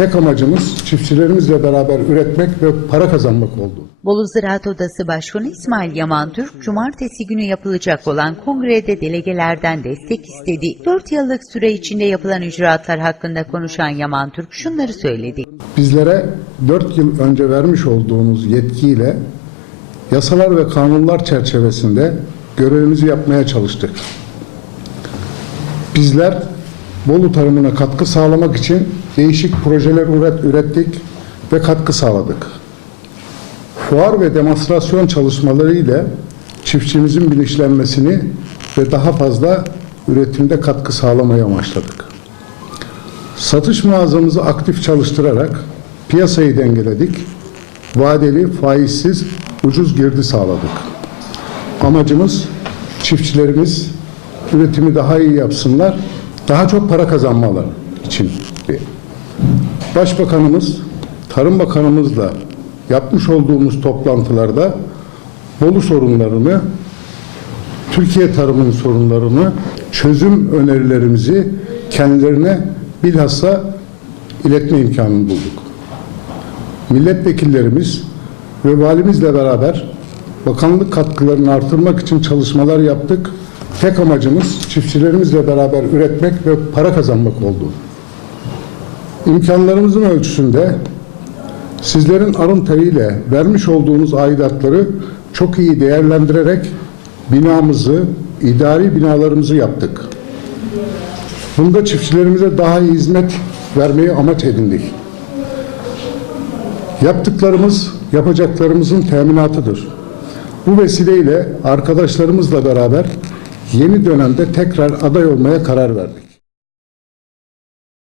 Tek amacımız çiftçilerimizle beraber üretmek ve para kazanmak oldu. Bolu Ziraat Odası Başkanı İsmail Yaman Türk, cumartesi günü yapılacak olan kongrede delegelerden destek istedi. 4 yıllık süre içinde yapılan icraatlar hakkında konuşan Yaman Türk şunları söyledi. Bizlere 4 yıl önce vermiş olduğunuz yetkiyle yasalar ve kanunlar çerçevesinde görevimizi yapmaya çalıştık. Bizler Bolu tarımına katkı sağlamak için değişik projeler üret, ürettik ve katkı sağladık. Fuar ve demonstrasyon çalışmaları ile çiftçimizin bilinçlenmesini ve daha fazla üretimde katkı sağlamaya amaçladık. Satış mağazamızı aktif çalıştırarak piyasayı dengeledik. Vadeli, faizsiz, ucuz girdi sağladık. Amacımız çiftçilerimiz üretimi daha iyi yapsınlar, daha çok para kazanmaları için. Başbakanımız, Tarım Bakanımızla yapmış olduğumuz toplantılarda Bolu sorunlarını, Türkiye tarımının sorunlarını, çözüm önerilerimizi kendilerine bilhassa iletme imkanını bulduk. Milletvekillerimiz ve valimizle beraber bakanlık katkılarını artırmak için çalışmalar yaptık. Tek amacımız çiftçilerimizle beraber üretmek ve para kazanmak oldu. İmkanlarımızın ölçüsünde sizlerin alın teriyle vermiş olduğunuz aidatları çok iyi değerlendirerek binamızı, idari binalarımızı yaptık. Bunda çiftçilerimize daha iyi hizmet vermeyi amaç edindik. Yaptıklarımız yapacaklarımızın teminatıdır. Bu vesileyle arkadaşlarımızla beraber yeni dönemde tekrar aday olmaya karar verdik.